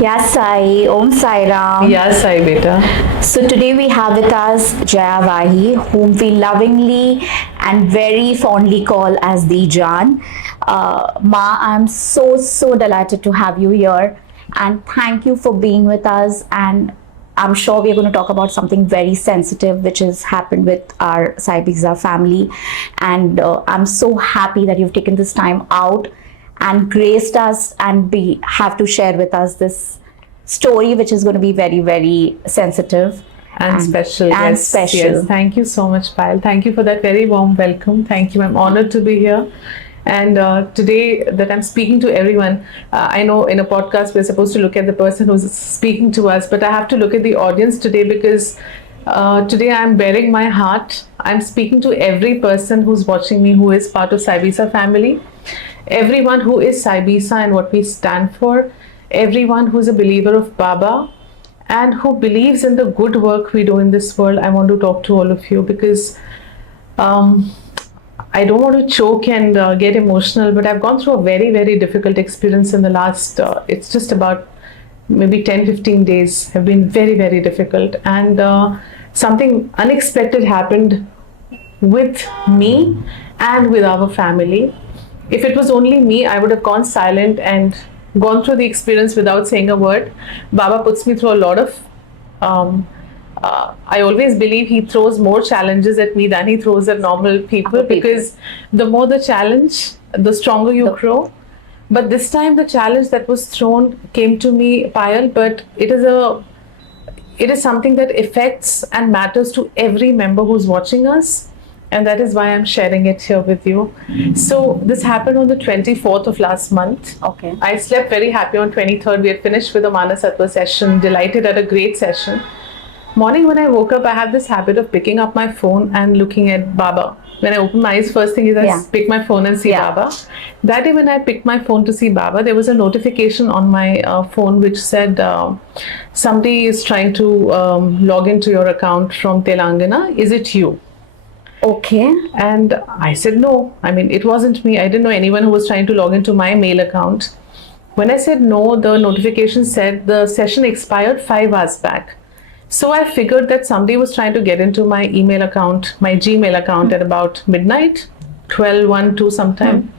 Yes, Sai. Om Sai Ram. Yeah, Sai beta. So today we have with us Jaya Vahi, whom we lovingly and very fondly call as the Jan. Ma, I'm so delighted to have you here, and thank you for being with us. And I'm sure we're going to talk about something very sensitive, which has happened with our Sai Pizza family. And I'm so happy that you've taken this time out and graced us and be have to share with us this story, which is going to be very sensitive And special. and Yes, special. Yes. Thank you so much, Payal. Thank you for that very warm welcome. Thank you. I'm honored to be here. And today that I'm speaking to everyone, I know in a podcast we're supposed to look at the person who's speaking to us, but I have to look at the audience today because today I'm bearing my heart. I'm speaking to every person who's watching me who is part of Sai Pizza family, everyone who is Sai Pizza and what we stand for, everyone who's a believer of Baba and who believes in the good work we do in this world. I want to talk to all of you because I don't want to choke and get emotional, but I've gone through a very difficult experience in the last, it's just about maybe 10-15 days have been very difficult. And something unexpected happened with me and with our family. If it was only me, I would have gone silent and gone through the experience without saying a word. Baba puts me through a lot of I always believe he throws more challenges at me than he throws at normal people because the more the challenge, the stronger you grow. But this time the challenge that was thrown came to me, Payal, but it is something that affects and matters to every member who's watching us. And that is why I'm sharing it here with you. So this happened on the 24th of last month. Okay. I slept very happy on 23rd. We had finished with a Manasattva session, delighted at a great session. Morning when I woke up, I had this habit of picking up my phone and looking at Baba. When I open my eyes, first thing is I pick my phone and see Baba. That day when I picked my phone to see Baba, there was a notification on my phone which said somebody is trying to log into your account from Telangana. Is it you? Okay. And I said no. I mean, it wasn't me. I didn't know anyone who was trying to log into my mail account. When I said no, the notification said the session expired 5 hours back. So I figured that somebody was trying to get into my email account, my Gmail account at about midnight, 12, 1, 2 sometime.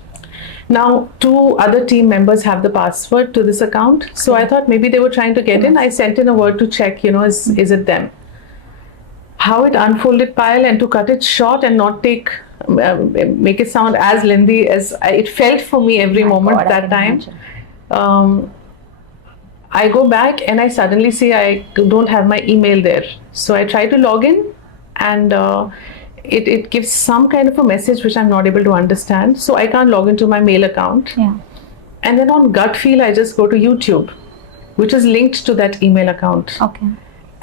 Now, 2 other team members have the password to this account. So I thought maybe they were trying to get in. I sent in a word to check, is it them? How it unfolded, Payal, and to cut it short and not make it sound as lengthy as it felt for me every moment that time. I go back and I suddenly see I don't have my email there. So I try to log in and it gives some kind of a message which I'm not able to understand. So I can't log into my mail account. Yeah. And then on gut feel, I just go to YouTube, which is linked to that email account. Okay.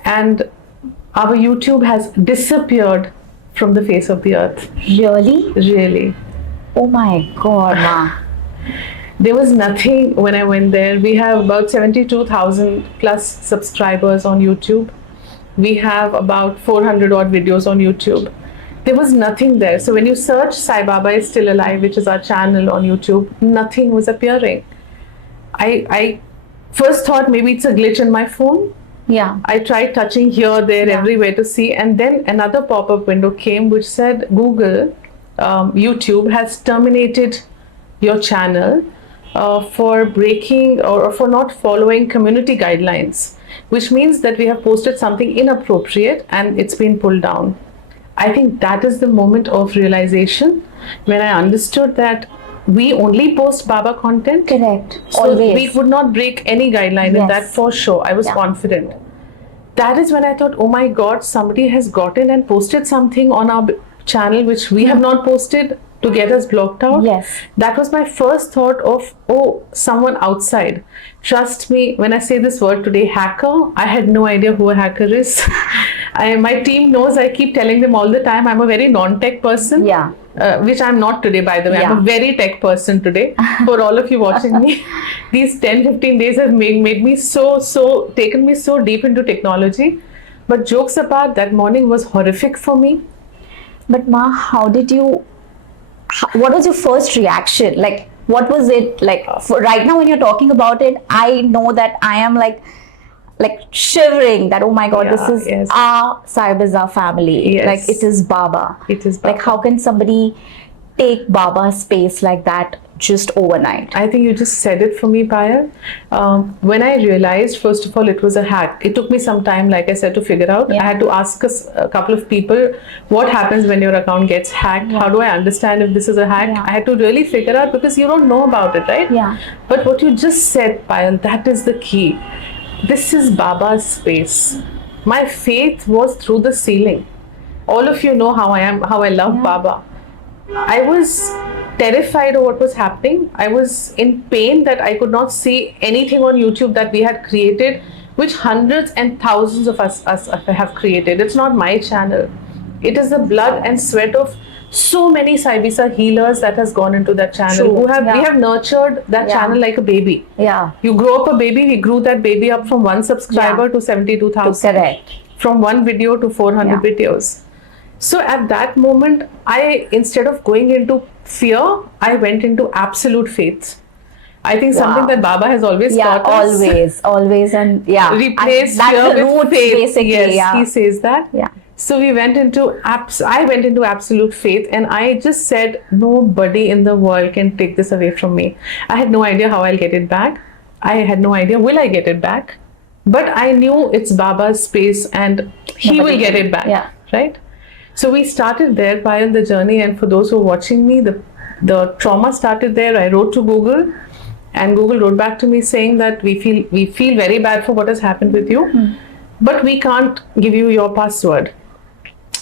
And our YouTube has disappeared from the face of the earth. Really? Really. Oh my God, Ma. There was nothing when I went there. We have about 72,000 plus subscribers on YouTube. We have about 400 odd videos on YouTube. There was nothing there. So when you search Sai Baba is Still Alive, which is our channel on YouTube, nothing was appearing. I first thought maybe it's a glitch in my phone. Yeah. I tried touching here, there, everywhere to see. And then another pop-up window came which said Google, YouTube has terminated your channel for breaking or for not following community guidelines, which means that we have posted something inappropriate and it's been pulled down. I think that is the moment of realization when I understood that we only post Baba content. Correct. So Always. we would not break any guideline in that for sure. I was confident. That is when I thought, oh my God, somebody has gotten and posted something on our channel which we have not posted to get us blocked out. Yes. That was my first thought of, oh, someone outside. Trust me, when I say this word today, hacker, I had no idea who a hacker is. My team knows, I keep telling them all the time, I'm a very non-tech person. Yeah. Which I'm not today, by the way. I'm a very tech person today. For all of you watching me, these 10-15 days have made me taken me so deep into technology. But jokes apart, that morning was horrific for me. But Ma, what was your first reaction? Like, What was it like? For right now, when you're talking about it, I know that I am like shivering that, oh my god, this is yes. our Cyberza family. Yes. Like, it is Baba. It is Baba. Like, how can somebody take Baba's space like that just overnight? I think you just said it for me, Payal. When I realized, first of all, it was a hack. It took me some time, like I said, to figure out. Yeah. I had to ask a couple of people, what happens when your account gets hacked? Yeah. How do I understand if this is a hack? Yeah. I had to really figure out, because you don't know about it, right? Yeah. But what you just said, Payal, that is the key. This is Baba's space. My faith was through the ceiling. All of you know how I am, how I love Yeah. Baba. I was terrified of what was happening. I was in pain that I could not see anything on YouTube that we had created, which hundreds and thousands of us have created. It's not my channel. It is the blood and sweat of so many Cyberza healers that has gone into that channel. True. We Yeah. have nurtured that Yeah. channel like a baby. Yeah. You grow up a baby, we grew that baby up from 1 subscriber Yeah. to 72,000. Correct. From 1 video to 400 Yeah. videos. So at that moment, instead of going into fear, I went into absolute faith. I think something Wow. that Baba has always Yeah, taught us. always, and yeah. Replace that's fear the with roots, faith. basically. Yes, Yeah. he says that. Yeah. So we went into I went into absolute faith, and I just said, nobody in the world can take this away from me. I had no idea how I'll get it back. I had no idea will I get it back, but I knew it's Baba's space, and he Nobody will get can. it back. Yeah. Right. So we started there, Payal, the journey, and for those who are watching me, the trauma started there. I wrote to Google, and Google wrote back to me saying that we feel very bad for what has happened with you, but we can't give you your password.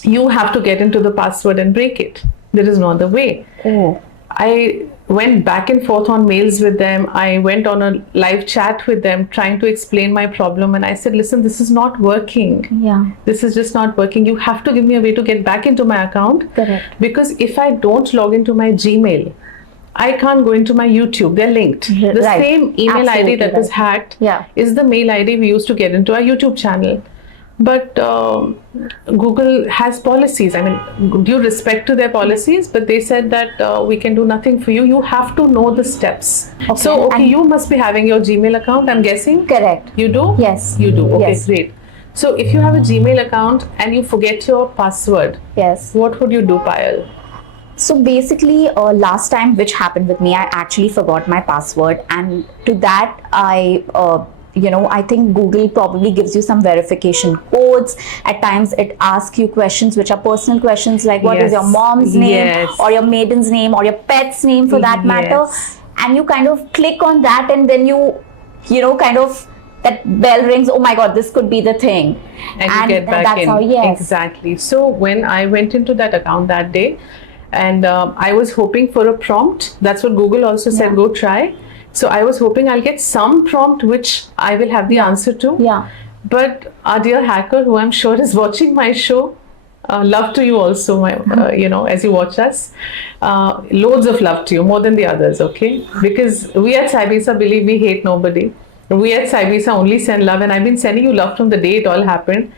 You have to get into the password and break it. There is no other way. Oh. I went back and forth on mails with them. I went on a live chat with them trying to explain my problem, and I said, listen, this is not working. Yeah. This is just not working. You have to give me a way to get back into my account. Correct. Because if I don't log into my Gmail, I can't go into my YouTube. They're linked. The Right. same email Absolutely ID that was right. hacked Yeah. is the mail ID we used to get into our YouTube channel. But Google has policies. I mean, due respect to their policies, but they said that we can do nothing for you. You have to know the steps. Okay. So, And- you must be having your Gmail account, I'm guessing. Correct. You do? Yes. You do. Okay, Yes. great. So, if you have a Gmail account and you forget your password, Yes. what would you do, Payal? So basically, last time which happened with me, I actually forgot my password, and to that I think Google probably gives you some verification codes. At times it asks you questions which are personal questions, like what is your Yes. mom's name, Yes. or your maiden's name, or your pet's name for that matter. Yes. And you kind of click on that, and then kind of that bell rings. Oh my God, this could be the thing. And you get back that's in. how, yes. Exactly. So when I went into that account that day, and I was hoping for a prompt. That's what Google also said, Yeah. go try. So I was hoping I'll get some prompt which I will have the answer to. Yeah. But our dear hacker, who I'm sure is watching my show, love to you also, as you watch us. Loads of love to you, more than the others, okay? Because we at Cyberza believe we hate nobody. We at Cyberza only send love, and I've been sending you love from the day it all happened.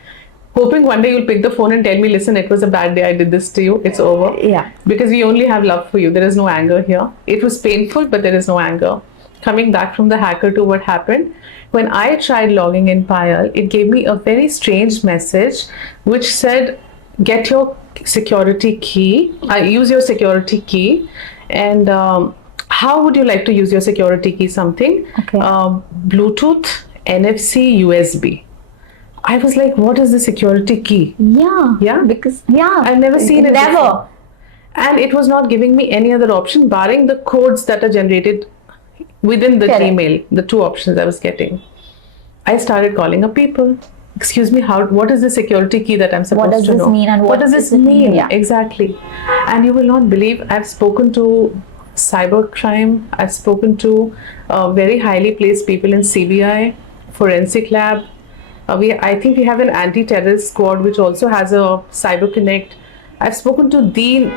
Hoping one day you'll pick the phone and tell me, listen, it was a bad day, I did this to you, it's over. Yeah. Because we only have love for you, there is no anger here. It was painful, but there is no anger. Coming back from the hacker to what happened, when I tried logging in Payal, it gave me a very strange message which said, get your security key, use your security key, and how would you like to use your security key? Something, Okay. Bluetooth, NFC, USB. I was like, what is the security key? Yeah. Yeah? Because I've never seen it Never. before. And it was not giving me any other option barring the codes that are generated within the Correct. Gmail, the two options I was getting. I started calling up people. Excuse me, what is the security key that I'm supposed does to this know? mean and what does does this it mean? mean? Yeah. Exactly. And you will not believe, I've spoken to cybercrime, I've spoken to very highly placed people in CBI, Forensic Lab. I think we have an anti-terrorist squad which also has a Cyber Connect. I've spoken to the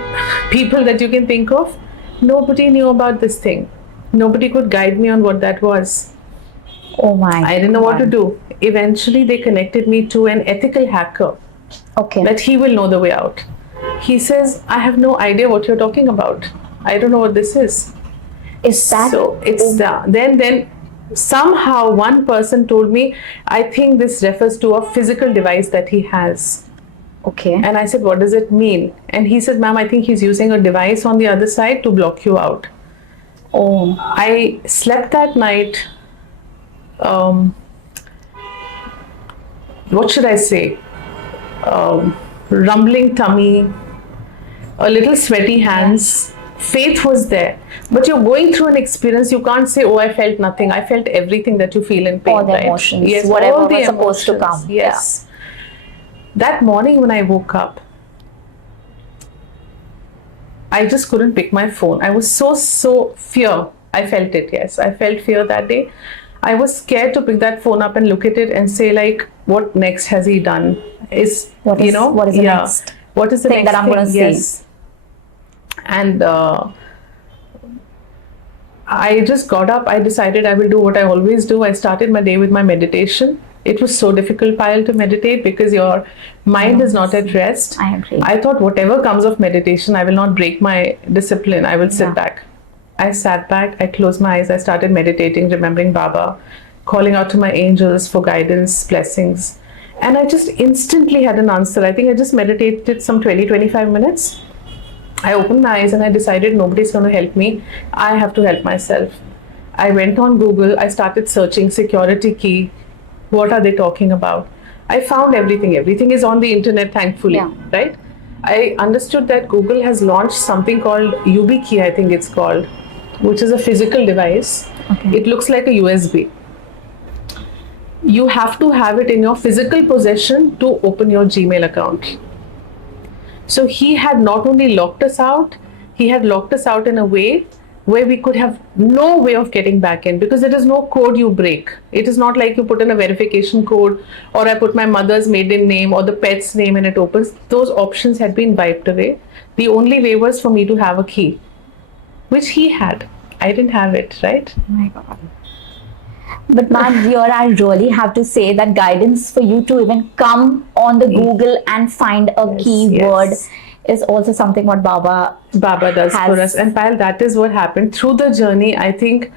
people that you can think of. Nobody knew about this thing. Nobody could guide me on what that was. Oh my. I didn't know what to God. do. Eventually, they connected me to an ethical hacker Okay. that he will know the way out. He says, I have no idea what you're talking about. I don't know what this is. Is that so? It's then somehow one person told me, I think this refers to a physical device that he has. okay? And I said, what does it mean? And he said, ma'am, I think he's using a device on the other side to block you out. Oh, I slept that night. What should I say? Rumbling tummy, a little sweaty hands. Faith was there, but you're going through an experience. You can't say, "Oh, I felt nothing." I felt everything that you feel in pain. all the right? emotions, Yes, whatever all the was supposed to emotions. come. Yes. That morning when I woke up, I just couldn't pick my phone. I was so fear. I felt it. Yes, I felt fear that day. I was scared to pick that phone up and look at it and say, like, what next has he done? What is the next What is the thing next that I'm thing? gonna see? Yes. And I just got up. I decided I will do what I always do. I started my day with my meditation. It was so difficult, Payal, to meditate because your mind is not at rest. I agree. I thought whatever comes of meditation, I will not break my discipline. I will sit Yeah. back. I sat back, I closed my eyes, I started meditating, remembering Baba, calling out to my angels for guidance, blessings. And I just instantly had an answer. I think I just meditated some 20-25 minutes. I opened my eyes and I decided nobody's going to help me. I have to help myself. I went on Google, I started searching security key. What are they talking about? I found everything. Everything is on the internet, thankfully, Yeah. right? I understood that Google has launched something called YubiKey, I think it's called, which is a physical device. Okay. It looks like a USB. You have to have it in your physical possession to open your Gmail account. So he had not only locked us out, he had locked us out in a way where we could have no way of getting back in because there is no code you break. It is not like you put in a verification code or I put my mother's maiden name or the pet's name and it opens. Those options had been wiped away. The only way was for me to have a key, which he had. I didn't have it, right? Oh my God. But ma'am, here I really have to say that guidance for you to even come on the Google and find a keyword is also something what Baba does has. for us. And Payal, that is what happened. Through the journey, I think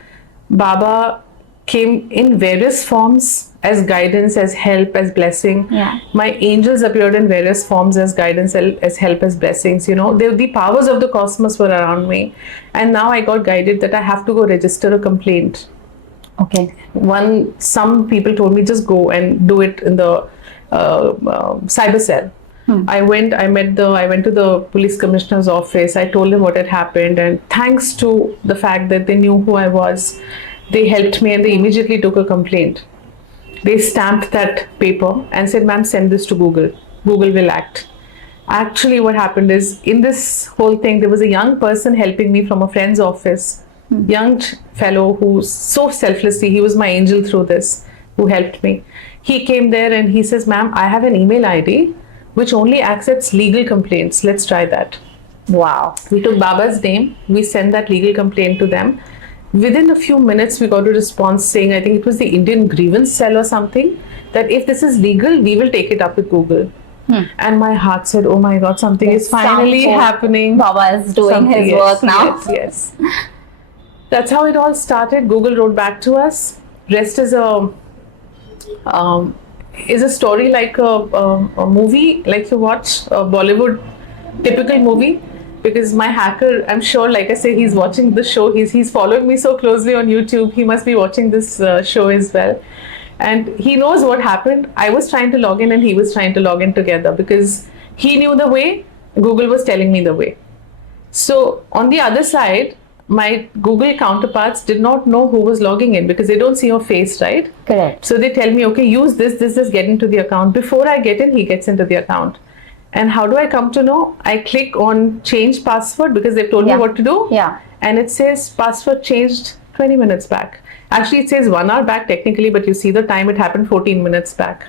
Baba came in various forms as guidance, as help, as blessing. Yeah. My angels appeared in various forms as guidance, as help, as blessings. You know, the powers of the cosmos were around me. And now I got guided that I have to go register a complaint. Okay. Some people told me just go and do it in the cyber cell. I went to the police commissioner's office. I told him what had happened, and thanks to the fact that they knew who I was, they helped me and they immediately took a complaint. They stamped that paper and said, ma'am, send this to Google. Google will act. Actually, what happened is in this whole thing, there was a young person helping me from a friend's office. Young fellow who so selflessly, he was my angel through this, who helped me. He came there and he says, ma'am, I have an email ID which only accepts legal complaints. Let's try that. Wow. We took Baba's name, we sent that legal complaint to them. Within a few minutes, we got a response saying, I think it was the Indian grievance cell or something, that if this is legal, we will take it up with Google. And my heart said, oh my God, something is finally happening. Baba is doing his work now. Yes. That's how it all started. Google wrote back to us. Rest is a story like a movie, like you watch a Bollywood typical movie. Because my hacker, I'm sure, like I say, he's watching the show. He's following me so closely on YouTube. He must be watching this show as well. And he knows what happened. I was trying to log in and he was trying to log in together because he knew the way. Google was telling me the way. So on the other side, my Google counterparts did not know who was logging in because they don't see your face, right? Correct. So they tell me, okay, use this, get into the account. Before I get in, he gets into the account. And how do I come to know? I click on change password because they've told me what to do. Yeah. And it says password changed 20 minutes back. Actually, it says 1 hour back technically, but you see the time it happened 14 minutes back.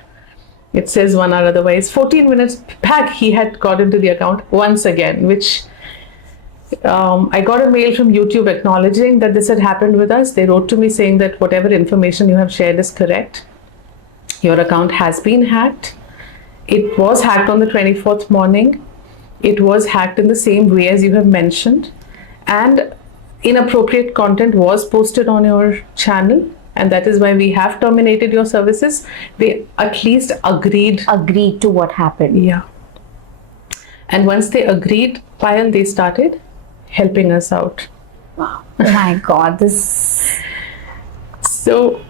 It says 1 hour otherwise. 14 minutes back, he had got into the account once again, which I got a mail from YouTube acknowledging that this had happened with us. They wrote to me saying that whatever information you have shared is correct. Your account has been hacked. It was hacked on the 24th morning. It was hacked in the same way as you have mentioned. And inappropriate content was posted on your channel, and that is why we have terminated your services. They at least agreed. Agreed to what happened. Yeah. And once they agreed, Payal, they started helping us out. Oh my God, this. So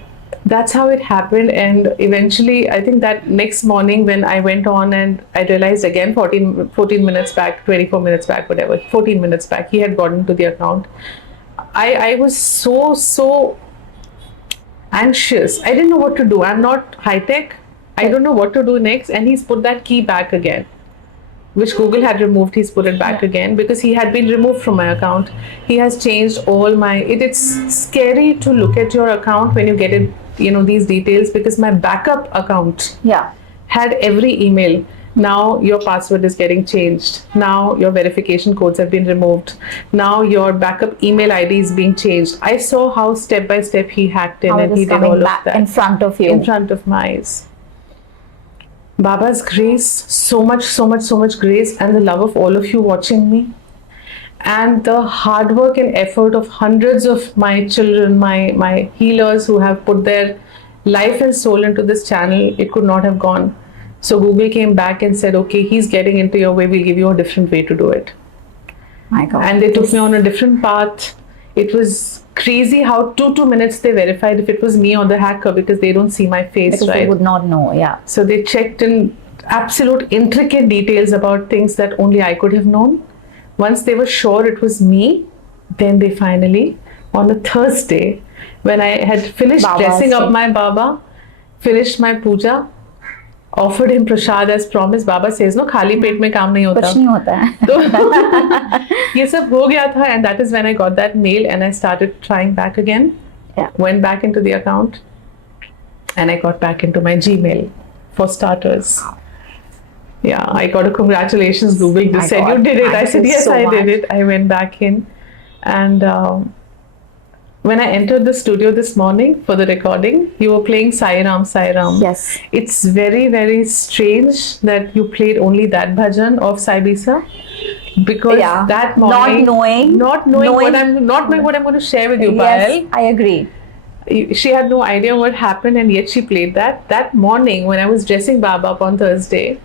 that's how it happened. And eventually, I think that next morning when I went on and I realized again 14 minutes back, 24 minutes back, whatever, 14 minutes back, he had gotten to the account. I was so anxious. I didn't know what to do. I'm not high tech. I don't know what to do next. And he's put that key back again, which Google had removed. He's put it back again because he had been removed from my account. He has changed all my, it's scary to look at your account when you get it, these details, because my backup account had every email. Now your password is getting changed. Now your verification codes have been removed. Now your backup email ID is being changed. I saw how step by step he hacked in, and he did all of that in front of you. In front of my eyes. Baba's grace, so much grace, and the love of all of you watching me, and the hard work and effort of hundreds of my children, my healers who have put their life and soul into this channel, it could not have gone. So Google came back and said, okay, he's getting into your way, we'll give you a different way to do it. My God. And they took me on a different path. It was crazy how 2 minutes they verified if it was me or the hacker, because they don't see my face, because right? they would not know, yeah. So they checked in absolute intricate details about things that only I could have known. Once they were sure it was me, then they finally, on a Thursday, when I had finished dressing up my Baba, finished my puja, offered him prasad as promised. Baba says, no, khali pet mein kaam nahi hota. कुछ नहीं होता है. तो ये सब हो गया था, and that is when I got that mail and I started trying back again. Yeah. Went back into the account and I got back into my Gmail for starters. Yeah, I got a congratulations Google. They said you did it. I said yes, I did it. I went back in, and when I entered the studio this morning for the recording, you were playing Sai Ram, Sai Ram. Yes. It's very, very strange that you played only that bhajan of Sai Bisa, because that morning, not knowing what I'm going to share with you, Payal. Yes, I agree. She had no idea what happened, and yet she played that. That morning when I was dressing Baba up on Thursday,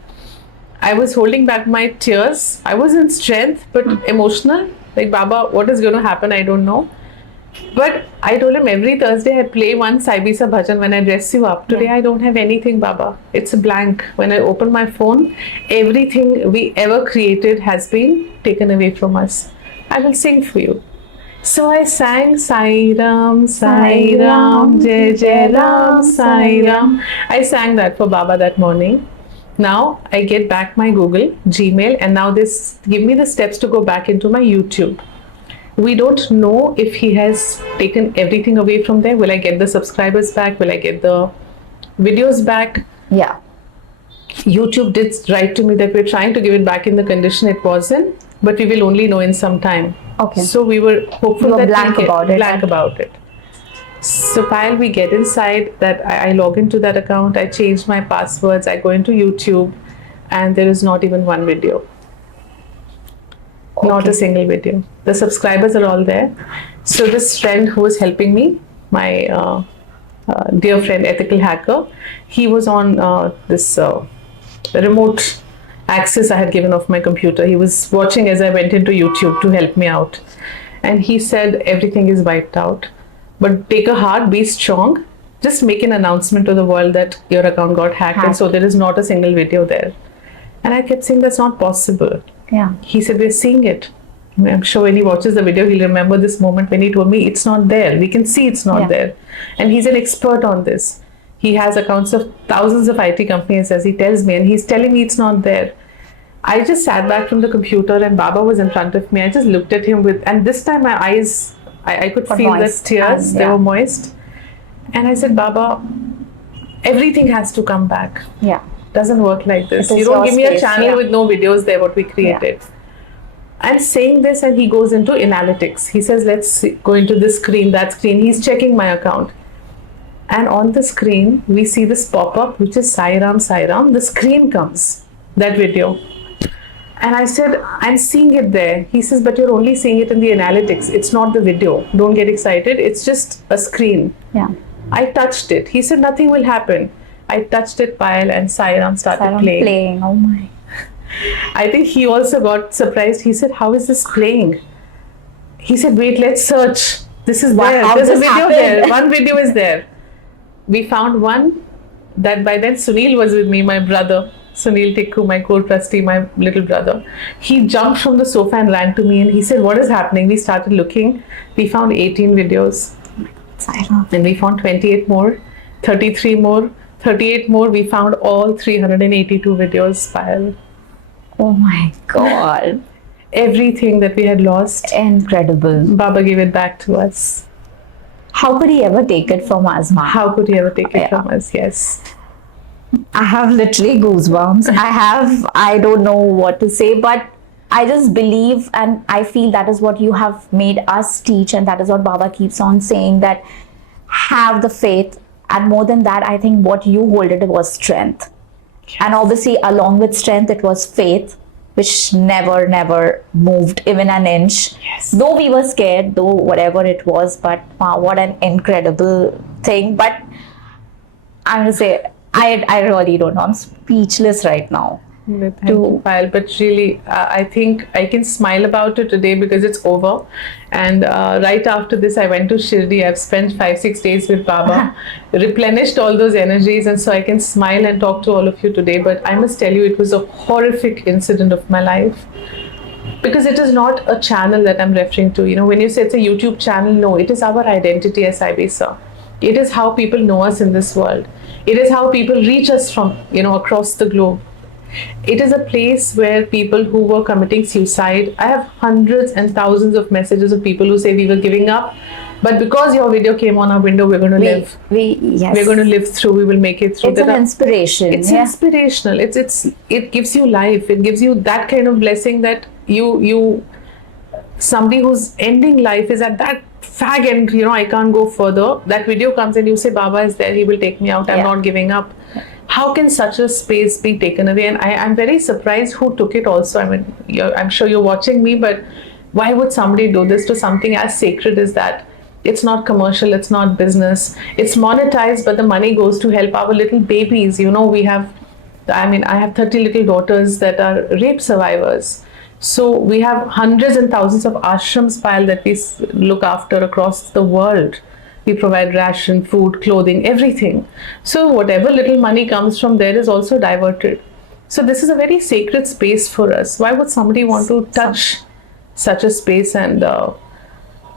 I was holding back my tears. I was in strength, but emotional. Like, Baba, what is going to happen? I don't know. But I told him every Thursday I play one Sai Bisa bhajan when I dress you up. Today I don't have anything, Baba. It's a blank. When I open my phone, everything we ever created has been taken away from us. I will sing for you. So I sang Sai Ram, Sai Ram, Jai Jai Ram, Sai Ram. I sang that for Baba that morning. Now I get back my Google, Gmail, and now this give me the steps to go back into my YouTube. We don't know if he has taken everything away from there. Will I get the subscribers back? Will I get the videos back? Yeah. YouTube did write to me that we're trying to give it back in the condition it was in, but we will only know in some time. Okay. So we were hopeful that blank about it. So Payal, we get inside that I log into that account, I change my passwords, I go into YouTube, and there is not even one video. Not a single video. The subscribers are all there. So this friend who was helping me, my dear friend, ethical hacker, he was on this remote access I had given of my computer. He was watching as I went into YouTube to help me out. And he said, everything is wiped out. But take a heart, be strong. Just make an announcement to the world that your account got hacked. And so there is not a single video there. And I kept saying, that's not possible. Yeah. He said, we're seeing it. I'm sure when he watches the video, he'll remember this moment when he told me it's not there. We can see it's not there. And he's an expert on this. He has accounts of thousands of IT companies, as he tells me, and he's telling me it's not there. I just sat back from the computer and Baba was in front of me. I just looked at him and this time my eyes, I could feel the tears, they were moist. And I said, Baba, everything has to come back. Yeah. Doesn't work like this. You don't give me a channel with no videos there, what we created. I'm saying this and he goes into analytics. He says, let's go into this screen, that screen. He's checking my account. And on the screen, we see this pop-up, which is Sai Ram, Sai Ram. The screen comes, that video. And I said, I'm seeing it there. He says, but you're only seeing it in the analytics. It's not the video. Don't get excited. It's just a screen. Yeah. I touched it. He said, nothing will happen. I touched it, Payal, and Sairam started playing. Oh my. I think he also got surprised. He said, how is this playing? He said, wait, let's search. This is there. How There's a this video happened? there. One video is there. We found one that by then Sunil was with me, my brother. Sunil Tikku, my co-trustee, my little brother. He jumped from the sofa and ran to me and he said, what is happening? We started looking. We found 18 videos. Then we found 28 more, 33 more, 38 more. We found all 382 videos, Payal. Oh my God. Everything that we had lost, Incredible. Baba gave it back to us. How could he ever take it from us, Ma? How could he ever take it Yeah. from us? Yes. I have literally goosebumps. I don't know what to say, but I just believe and I feel that is what you have made us teach, and that is what Baba keeps on saying, that have the faith. And more than that, I think what you hold it was strength. And obviously, along with strength, it was faith, which never moved even an inch. Yes. Though we were scared, though whatever it was, but wow, what an incredible thing. But I'm gonna say, I really don't know. I'm speechless right now. Thank you, Payal. But really, I think I can smile about it today because it's over. And right after this, I went to Shirdi. I've spent 5-6 days with Baba, replenished all those energies, and so I can smile and talk to all of you today. But I must tell you, it was a horrific incident of my life. Because it is not a channel that I'm referring to. You know, when you say it's a YouTube channel, no, it is our identity as IBSA. It is how people know us in this world. It is how people reach us from, across the globe. It is a place where people who were committing suicide, I have hundreds and thousands of messages of people who say we were giving up, but because your video came on our window, we're going to live. Yes. We're going to live through. We will make it through. It's an inspiration. It's inspirational. It gives you life. It gives you that kind of blessing that you somebody who's ending life is at that fag end. I can't go further. That video comes and you say, Baba is there. He will take me out. I'm not giving up. How can such a space be taken away? And I'm very surprised who took it also. I mean, I'm sure you're watching me, but why would somebody do this to something as sacred as that? It's not commercial, it's not business. It's monetized, but the money goes to help our little babies. I have 30 little daughters that are rape survivors. So we have hundreds and thousands of ashrams, Payal, that we look after across the world. We provide ration, food, clothing, everything. So whatever little money comes from there is also diverted. So this is a very sacred space for us. Why would somebody want to touch such a space and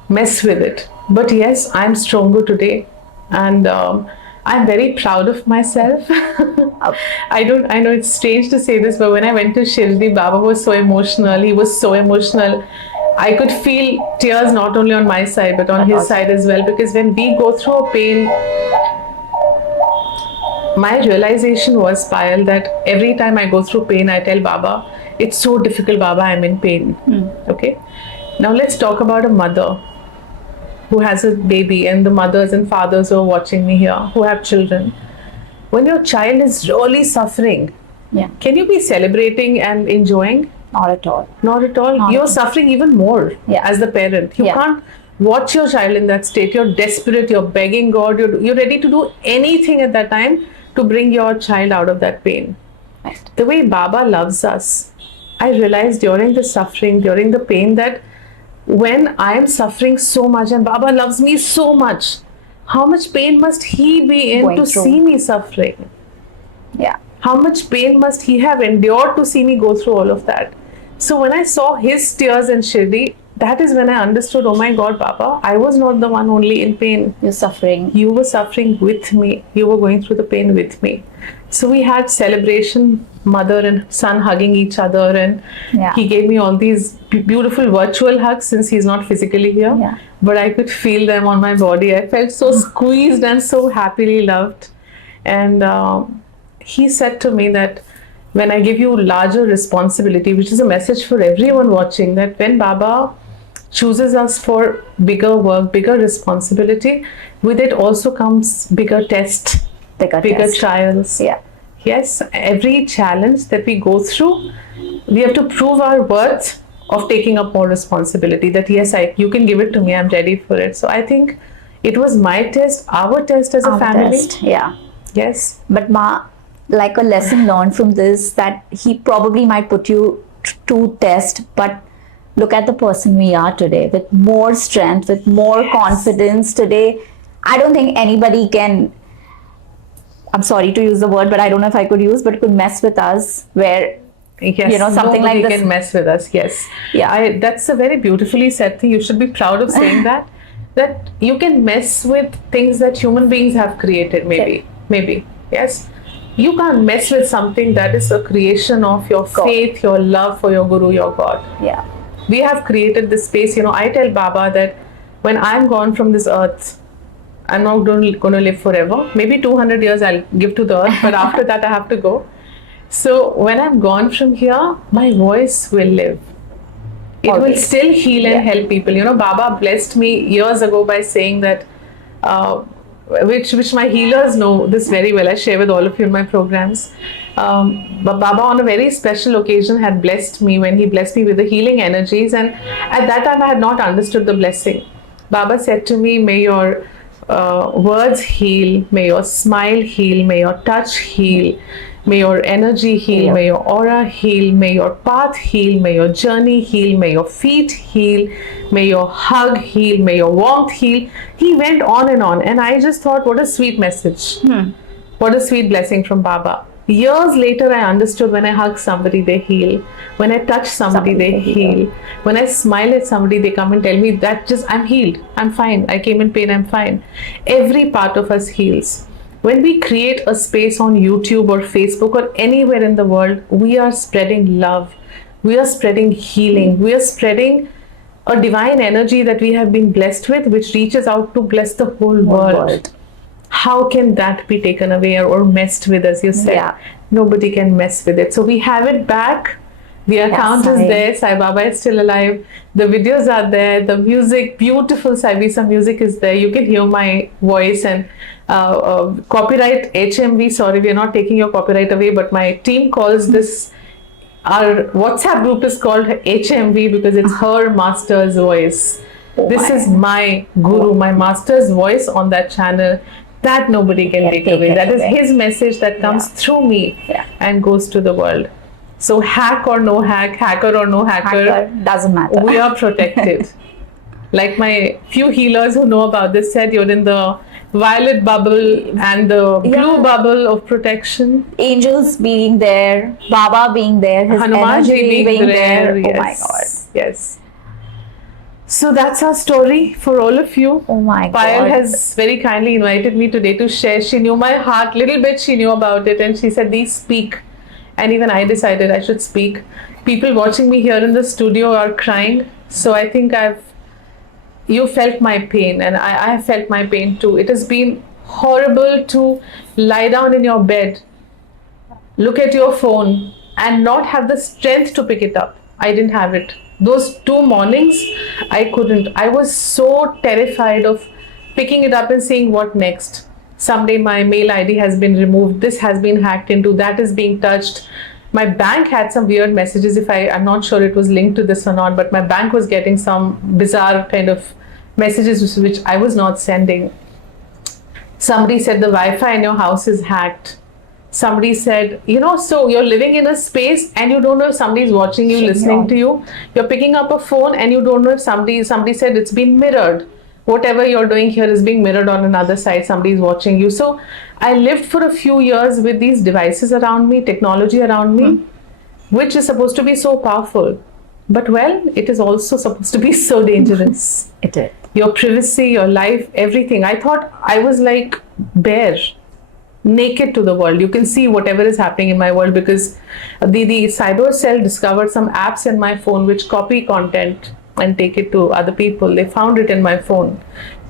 mess with it? But yes, I'm stronger today, and I'm very proud of myself. I know it's strange to say this, but when I went to Shirdi, Baba was so emotional. He was so emotional. I could feel tears not only on my side, but on his side as well. Because when we go through a pain, my realization was, Payal, that every time I go through pain, I tell Baba, it's so difficult, Baba, I'm in pain. Okay? Now let's talk about a mother who has a baby, and the mothers and fathers who are watching me here, who have children. When your child is really suffering, can you be celebrating and enjoying? Not at all. Not at all. You're suffering even more as the parent. You can't watch your child in that state. You're desperate. You're begging God. You're ready to do anything at that time to bring your child out of that pain. Right. The way Baba loves us, I realized during the suffering, during the pain, that when I am suffering so much and Baba loves me so much, how much pain must he be in Going to through. see me suffering? Yeah. How much pain must he have endured to see me go through all of that? So when I saw his tears in Shirdi, that is when I understood, oh my God, Baba, I was not the one only in pain. You're suffering. You were suffering with me. You were going through the pain with me. So we had celebration, mother and son hugging each other, and he gave me all these beautiful virtual hugs since he's not physically here. Yeah. But I could feel them on my body. I felt so squeezed and so happily loved. And he said to me that when I give you larger responsibility, which is a message for everyone watching, that when Baba chooses us for bigger work, bigger responsibility, with it also comes bigger test, bigger test. trials. Yeah. Yes, every challenge that we go through, we have to prove our worth of taking up more responsibility, that yes, you can give it to me, I'm ready for it. So I think it was my test, our test as a Our family. test, yeah. Yes. But Ma, like a lesson learned from this, that he probably might put you to test, but look at the person we are today, with more strength, with more confidence today. I don't think anybody can, I'm sorry to use the word, but I don't know if I could use, but could mess with us, where Yes, you know, something nobody like this can mess with us. Yes, Yeah. That's a very beautifully said thing. You should be proud of saying that. That you can mess with things that human beings have created. Maybe yes. You can't mess with something that is a creation of your faith, your love for your Guru, your God. Yeah. We have created this space. You know, I tell Baba that when I'm gone from this earth, I'm not going to live forever. Maybe 200 years I'll give to the earth, but after that I have to go. So when I'm gone from here, my voice will live. It will still heal and help people. You know, Baba blessed me years ago by saying that, which my healers know this very well. I share with all of you in my programs. But Baba on a very special occasion had blessed me when he blessed me with the healing energies. And at that time I had not understood the blessing. Baba said to me, may your words heal, may your smile heal, may your touch heal, may your energy heal, may your aura heal, may your path heal, may your journey heal, may your feet heal, may your hug heal, may your warmth heal. He went on, and I just thought, what a sweet message. What a sweet blessing from Baba. Years later, I understood, when I hug somebody, they heal. When I touch somebody, they heal. When I smile at somebody, they come and tell me that I'm healed. I'm fine. I came in pain. I'm fine. Every part of us heals. When we create a space on YouTube or Facebook or anywhere in the world, we are spreading love. We are spreading healing. We are spreading a divine energy that we have been blessed with, which reaches out to bless the whole world. How can that be taken away or messed with, as you said? Yeah. Nobody can mess with it. So we have it back. The account is there. Sai Baba is still alive. The videos are there. The music, beautiful Sai Bisa music is there. You can hear my voice. And copyright HMV, sorry, we are not taking your copyright away, but my team calls this, our WhatsApp group is called HMV because it's her master's voice. This is my Guru, my master's voice on that channel. That nobody can take away. That is his message that comes through me and goes to the world. So hack or no hack, hacker or no hacker, doesn't matter. we are protected. Like my few healers who know about this said, you're in the violet bubble and the blue bubble of protection. Angels being there, Baba being there, his Hanuman energy being there. Yes. Oh my God. Yes. So that's our story for all of you. Oh my God. Payal has very kindly invited me today to share. She knew my heart, little bit she knew about it, and she said, these speak. And even I decided I should speak. People watching me here in the studio are crying. So I think you felt my pain, and I have felt my pain too. It has been horrible to lie down in your bed, look at your phone, and not have the strength to pick it up. I didn't have it. Those 2 mornings, I couldn't. I was so terrified of picking it up and seeing what next. Someday my mail ID has been removed. This has been hacked into. That is being touched. My bank had some weird messages. I'm not sure it was linked to this or not, but my bank was getting some bizarre kind of messages which I was not sending. Somebody said the Wi-Fi in your house is hacked. Somebody said, so you're living in a space and you don't know if somebody's watching you, listening to you. You're picking up a phone and you don't know if somebody said it's been mirrored. Whatever you're doing here is being mirrored on another side. Somebody's watching you. So I lived for a few years with these devices around me, technology around me, which is supposed to be so powerful. But it is also supposed to be so dangerous. It is. Your privacy, your life, everything. I thought I was like bare, naked to the world. You can see whatever is happening in my world because the cyber cell discovered some apps in my phone which copy content and take it to other people. They found it in my phone.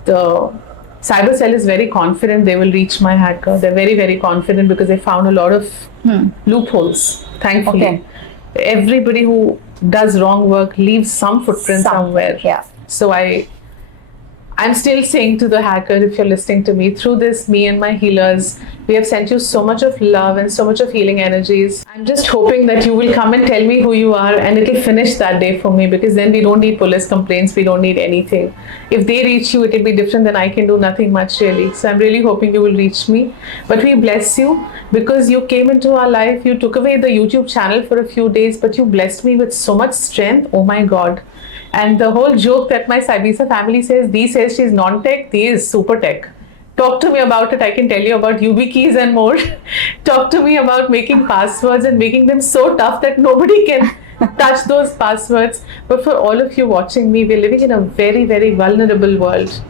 The cyber cell is very confident they will reach my hacker. They're very, very confident because they found a lot of loopholes, thankfully. Okay. Everybody who does wrong work leaves some footprint somewhere. Yeah. So I'm still saying to the hacker, if you're listening to me, through this, me and my healers, we have sent you so much of love and so much of healing energies. I'm just hoping that you will come and tell me who you are, and it'll finish that day for me, because then we don't need police complaints, we don't need anything. If they reach you, it'll be different, then I can do nothing much really. So I'm really hoping you will reach me. But we bless you because you came into our life, you took away the YouTube channel for a few days, but you blessed me with so much strength. Oh my God. And the whole joke that my Saibisa family says, Dee says she's non-tech, Dee is super tech. Talk to me about it. I can tell you about YubiKeys and more. Talk to me about making passwords and making them so tough that nobody can touch those passwords. But for all of you watching me, we're living in a very, very vulnerable world.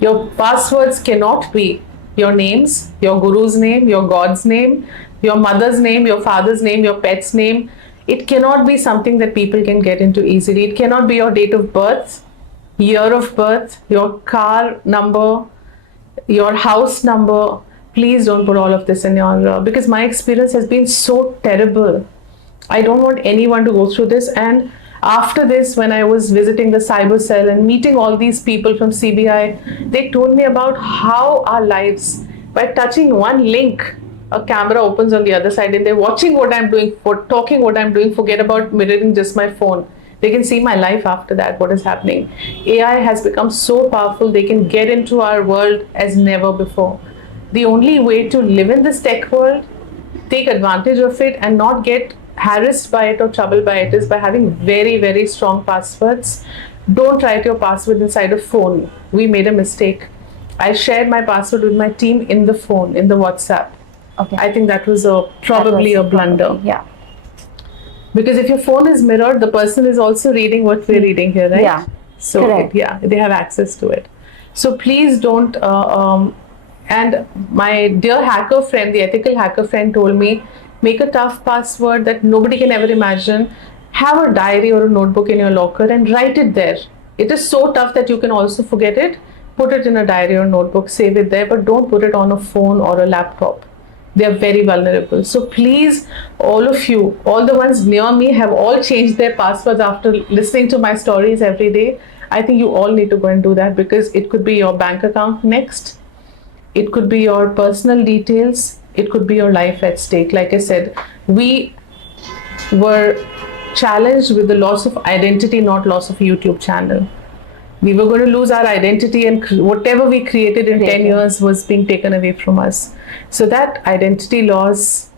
Your passwords cannot be your names, your guru's name, your God's name, your mother's name, your father's name, your pet's name. It cannot be something that people can get into easily. It cannot be your date of birth, year of birth, your car number, your house number. Please don't put all of this in your, because my experience has been so terrible. I don't want anyone to go through this. And after this, when I was visiting the cyber cell and meeting all these people from CBI, they told me about how our lives, by touching one link, a camera opens on the other side and they're watching what I'm doing, for talking what I'm doing, forget about mirroring just my phone. They can see my life after that, what is happening. AI has become so powerful, they can get into our world as never before. The only way to live in this tech world, take advantage of it and not get harassed by it or troubled by it, is by having very, very strong passwords. Don't write your password inside a phone. We made a mistake. I shared my password with my team in the phone, in the WhatsApp. Okay. I think that was probably a blunder. Yeah. Because if your phone is mirrored, the person is also reading what we're reading here, right? Yeah. So Correct. they have access to it. So please don't. And my dear hacker friend, the ethical hacker friend, told me, make a tough password that nobody can ever imagine. Have a diary or a notebook in your locker and write it there. It is so tough that you can also forget it. Put it in a diary or notebook, save it there, but don't put it on a phone or a laptop. They are very vulnerable. So please, all of you, all the ones near me have all changed their passwords after listening to my stories every day. I think you all need to go and do that, because it could be your bank account next. It could be your personal details. It could be your life at stake. Like I said, we were challenged with the loss of identity, not loss of YouTube channel. We were going to lose our identity, and whatever we created in 10 years was being taken away from us. So that identity loss,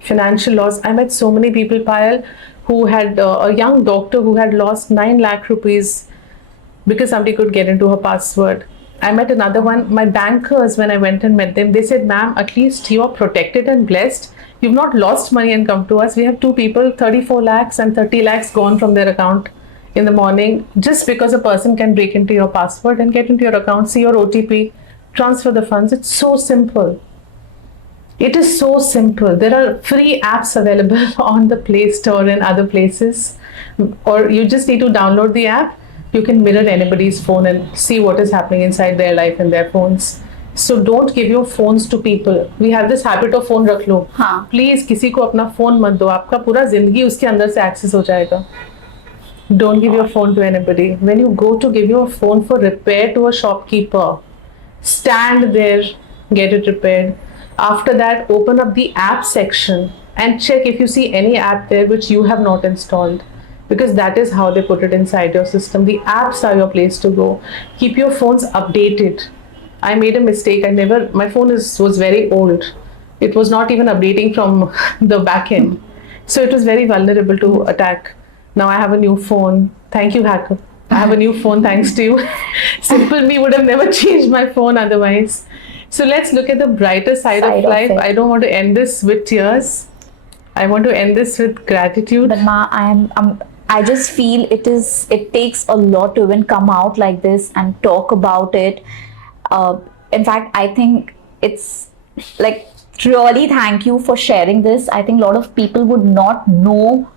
financial loss, I met so many people, Payal, who had a young doctor who had lost 9 lakh rupees because somebody could get into her password. I met another one, my bankers, when I went and met them, they said, ma'am, at least you are protected and blessed. You've not lost money and come to us. We have 2 people, 34 lakhs and 30 lakhs gone from their account in the morning, just because a person can break into your password and get into your account, see your OTP, transfer the funds. It's so simple. It is so simple. There are free apps available on the Play Store and other places, or you just need to download the app. You can mirror anybody's phone and see what is happening inside their life and their phones. So don't give your phones to people. We have this habit of phone रख लो. हाँ. Please किसी को अपना phone मत दो. आपका पूरा जिंदगी उसके अंदर से access हो जाएगा. Don't give your phone to anybody. When you go to give your phone for repair to a shopkeeper, stand there, get it repaired. After that, open up the app section and check if you see any app there which you have not installed, because that is how they put it inside your system. The apps are your place to go. Keep your phones updated. I made a mistake. My phone was very old. It was not even updating from the back end. So it was very vulnerable to attack. Now I have a new phone. Thank you, hacker. I have a new phone thanks to you. Simple me would have never changed my phone otherwise. So let's look at the brighter side of life. I don't want to end this with tears. I want to end this with gratitude. But Ma, I just feel it takes a lot to even come out like this and talk about it. In fact, I think it's like, really thank you for sharing this. I think a lot of people would not know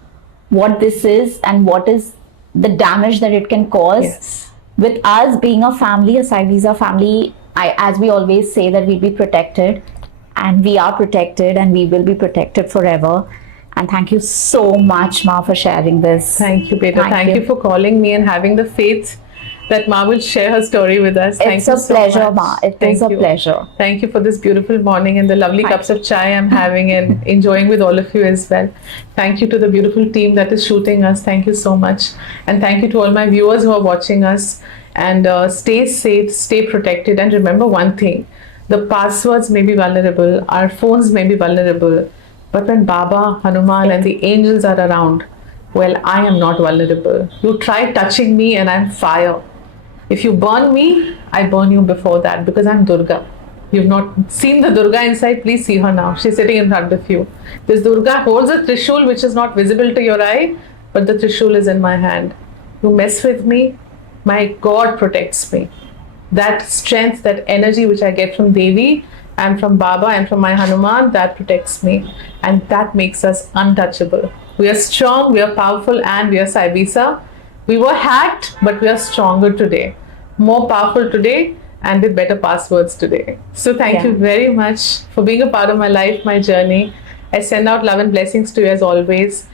what this is and what is the damage that it can cause. Yes. With us being a family, a Saibisa family, as we always say, that we'll be protected, and we are protected, and we will be protected forever. And thank you so much, Ma, for sharing this. Thank you, Beta. Thank you for calling me and having the faith that Ma will share her story with us. Thank It's you a so pleasure, much. Ma. It Thank is a you. pleasure. Thank you for this beautiful morning and the lovely Thank cups of chai I'm having and enjoying with all of you as well. Thank you to the beautiful team that is shooting us. Thank you so much. And thank you to all my viewers who are watching us. And stay safe, stay protected. And remember one thing, the passwords may be vulnerable, our phones may be vulnerable, but when Baba, Hanuman, and the angels are around, well, I am not vulnerable. You try touching me and I'm fire. If you burn me, I burn you before that because I'm Durga. You've not seen the Durga inside, please see her now. She's sitting in front of you. This Durga holds a Trishul which is not visible to your eye, but the Trishul is in my hand. You mess with me, my God protects me. That strength, that energy which I get from Devi and from Baba and from my Hanuman, that protects me. And that makes us untouchable. We are strong, we are powerful, and we are Saibisa. We were hacked, but we are stronger today, more powerful today, and with better passwords today. So thank you very much for being a part of my life, my journey. I send out love and blessings to you as always.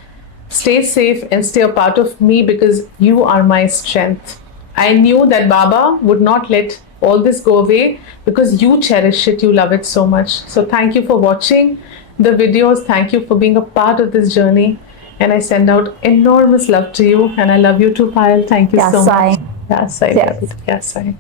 Stay safe and stay a part of me because you are my strength. I knew that Baba would not let all this go away because you cherish it, you love it so much. So thank you for watching the videos. Thank you for being a part of this journey. And I send out enormous love to you. And I love you too, Payal. Thank you so much. Sai. Yeah, Sai. Yes. Yeah, Sai.